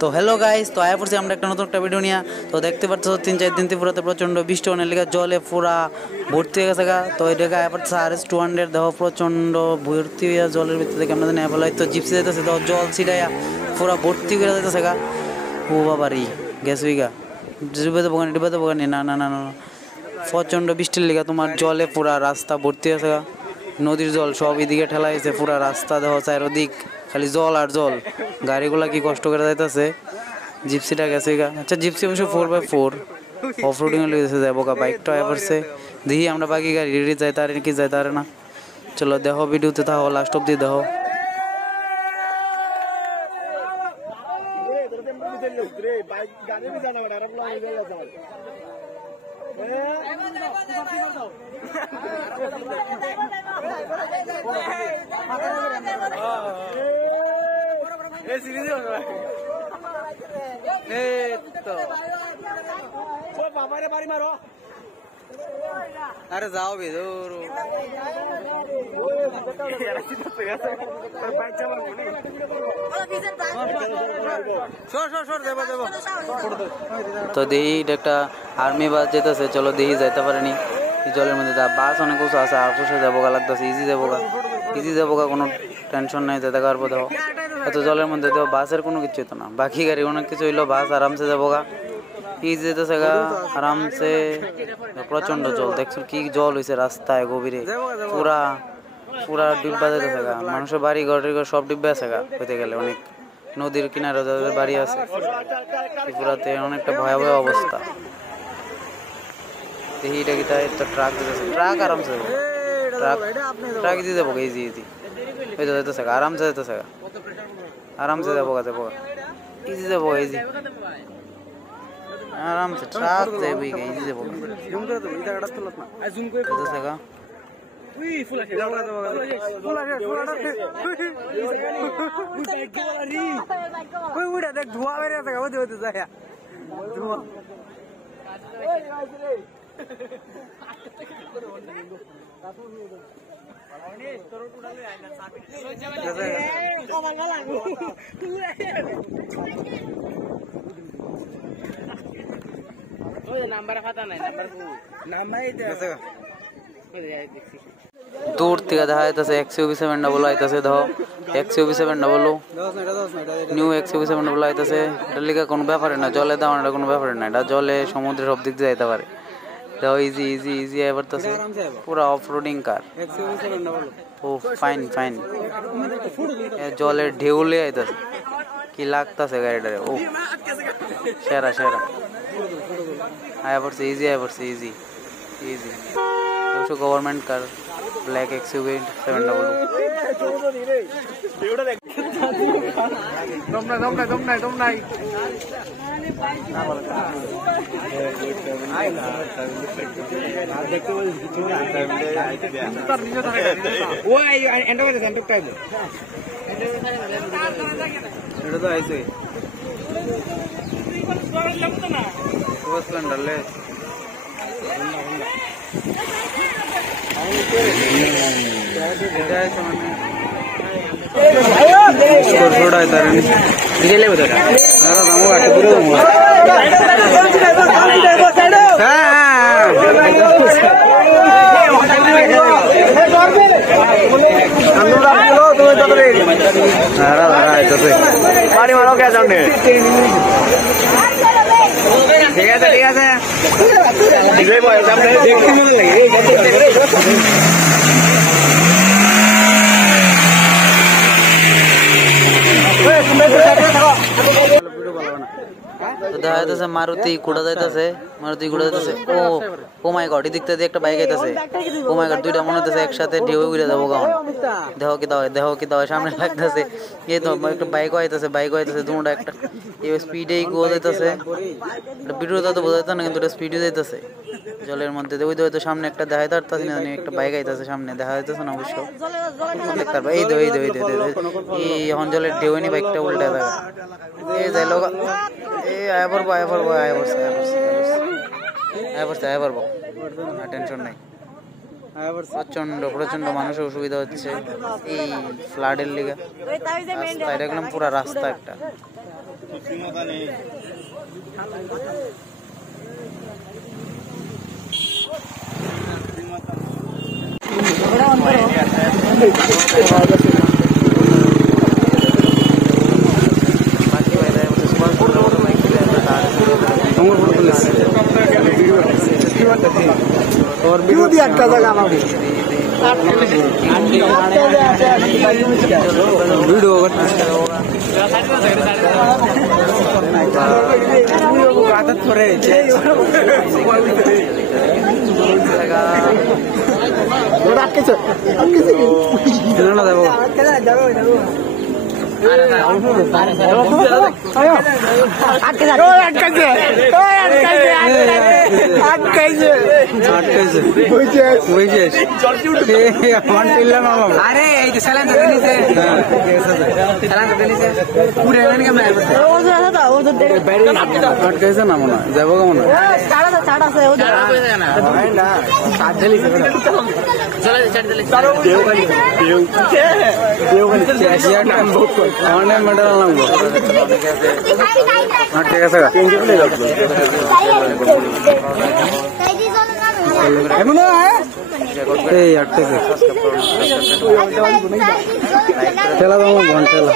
তো hello guys, তো আয়া পড়ছি আমরা একটা নতুন একটা ভিডিও নিয়ে। তো দেখতে পাচ্ছ 3-4 দিন ত্রিপুরাতে প্রচণ্ড বৃষ্টি অনেক লেগে জলে পুরা ভর্তি হয়ে গেছে গা। তো এটাকে আয়া পড়ছে RS200 দেখো প্রচণ্ড ভর্তি হয়ে জলের ভিতর থেকে আপনাদের নেওয়া ফেলা। তো জিপসি যাইতেছে তো জল ছিটাইয়া পুরা ভর্তি করে যাইতেছে গা। ও বাবারি গ্যাস হয়ে গা, ডুবাতে বোগানি না না না না প্রচণ্ড বৃষ্টির লেগে তোমার জলে পুরা রাস্তা ভর্তি হয়েছে গা। নদীর জল সব এদিকে ঠেলা হয়েছে, পুরা রাস্তা দেখো চারোদিক খালি জল আর জল। গাড়িগুলা কি কষ্ট করে যাইতেছে। জিপসিটা গেছে গা। আচ্ছা জিপসি অবশ্য 4x4 অফ রোডিং লেগেছে যাবো গা। বাইকটা এবারছে দেখি আমরা বাকি গাড়ি রেডি যাইতে পারে কি যাইতে পারে না। চলো দেখো ভিডিওতে থাকো লাস্ট অব্দি দেখো। अरे जाओ भी दूर তো দেখি একটা আর্মি বাস যেতেছে। চলো দেখি যাইতে পারেনি জলের মধ্যে। বাস অনেক কিছু আছে, আফসোসে যাবো গা লাগতেছে। ইজি যাবো গা, কোনো টেনশন নাই, যেতে পারবো। দেখো এত জলের মধ্যে দেখো বাসের কোনো কিছু হতো না। বাকি গাড়ি অনেক কিছু হইলো, বাস আরামসে যাবো গা। ইজি যেতেছে গা আরামসে। প্রচন্ড জল দেখছো কি জল হয়েছে রাস্তায় গভীরে, পুরা পুরা ডিব্বা যেতেছে গা। মানুষের বাড়ি ঘর সব ডিব্বা আছে গা। হইতে গেলে অনেক নদীর কিনারে যাদের বাড়ি আছে ত্রিপুরাতে অনেকটা ভয়াবহ অবস্থা। দেখি এটা কি একটা ট্রাক যেতেছে, ট্রাক আরামসে যাবো, ট্রাক ইজি যাবো ইজি ওই তো যেতেছে গা আরামসে যেতেছে গা, আরামসে যাবো গা ইজি যাবো ইজি आराम से ट्रक जाए भी गई इजी बोल जूम कर दो इधर अड़स तलत ना जूम कर दो सका उई फुल है कोई उड़ा देख धुआं आ रहा था वो दे जाया धुआं दूर থেকে দেখা যাইতেছে XUV7 আইতাছে। দেখো XUV7 নিউ XUV7 আইতাছে। এটা লিখা কোনো ব্যাপারই না, জলে দাও না কোনো ব্যাপারই না। এটা জলে সমুদ্রে সব দিক দিয়ে যাইতে পারে। দেখো ইজি ইজি ইজি এবারতেছে পুরা অফ রোডিং কার। ও ফাইন ফাইন জলের ঢেউলে আইতাছে, কি লাগতাছে গাড়িটারে। ও সেরা সেরা आया पर से इजी तो government car black XUV7 Splendor मारो क्या जाने ঠিক আছে ঠিক আছে দেখা যাইতেছে মারুতি ঘোড়া যাইতেছে, ও মাই গড এদিক থেকে একটা বাইক আইতেছে। ও মাই গড দুইটা মনে হইতেছে একসাথে ঢেউ উড়ে যাবো গান। দেখো কি দাও সামনে লাগতেছে। এই তো একটা বাইকও আইতেছে দুটা একটা স্পিডেই গো যাইতেছে। ভিডিওটা তো বোঝা যাইতো না কিন্তু স্পিডে যাইতেছে জলের মধ্যে। ওই তো সামনে একটা দেখা যাইতেছে না, একটা বাইক আইতেছে সামনে দেখা যাইতেছে না অবশ্য দেখতে পারবো। এই এখন জলের ঢেউ নি বাইকটা উল্টা দেখা এই যাই লোক আয়া পড়বো টেনশন নাই। প্রচন্ড মানুষের অসুবিধা হচ্ছে এই ফ্লাডের লিগে। রাস্তা এটা একদম পুরা রাস্তা একটা और वीडियो भी अटका जगह वीडियो आदत पड़े अरे सलाम पूरे कैसे ना मना जाबो का मना ऑनलाइन मेडल ठीक है चला घंटेला